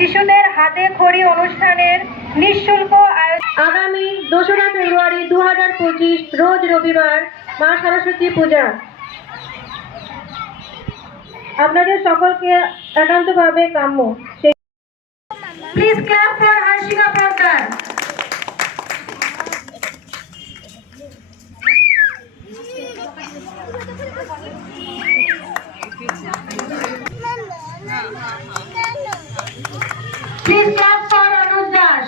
শিশুদের হাতে খড়ি অনুষ্ঠানের নিঃশুল্ক আগামী 2রা ফেব্রুয়ারি 2025 রোজ রবিবার মা সরস্বতী পূজা। আপনাদের সকলকে একান্তভাবে কাম্য। Please clap for Harshika Poddar. Please clap for Anuj Das.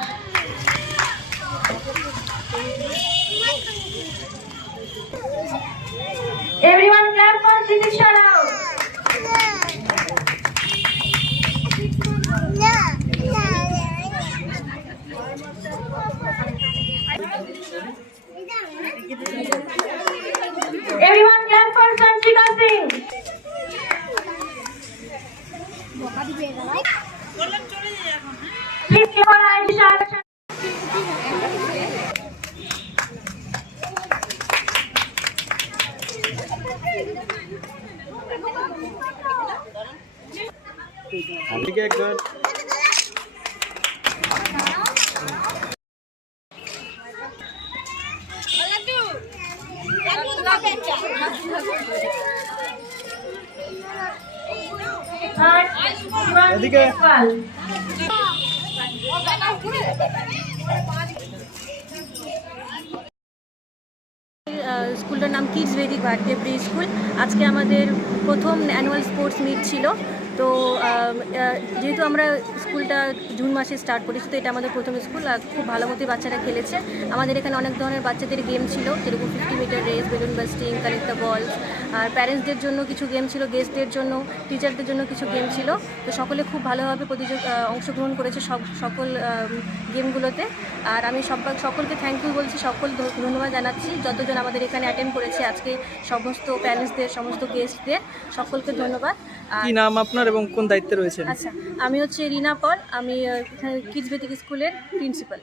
Everyone clap for Sidiksha Rao. Everyone clap for Sanchika Singh. Please give our Aisha. স্কুলটার নাম কিডস বেদিক ভারতীয় প্রি স্কুল। আজকে আমাদের প্রথম অ্যানুয়াল স্পোর্টস মিট ছিল। তো যেহেতু আমরা স্কুলটা জুন মাসে স্টার্ট করেছি, তো এটা আমাদের প্রথম স্কুল। আর খুব ভালো মতোই বাচ্চারা খেলেছে। আমাদের এখানে অনেক ধরনের বাচ্চাদের গেম ছিল, যেরকম 50 metre race, balloon bursting, collect the ball. আর প্যারেন্টসদের জন্য কিছু গেম ছিল, গেস্টদের জন্য, টিচারদের জন্য কিছু গেম ছিল। তো সকলে খুব ভালোভাবে অংশগ্রহণ করেছে সকল গেমগুলোতে। আর আমি সকলকে থ্যাংক ইউ বলছি, সকল ধন্যবাদ জানাচ্ছি যতজন আমাদের এখানে অ্যাটেন্ড করেছে আজকে, সমস্ত প্যারেন্টসদের, সমস্ত গেস্টদের সকলকে ধন্যবাদ। কি নাম আপনার এবং কোন দায়িত্বে রয়েছেন? আচ্ছা, আমি হচ্ছে রিনা পল, আমি কিডস বেদিক স্কুলের প্রিন্সিপাল।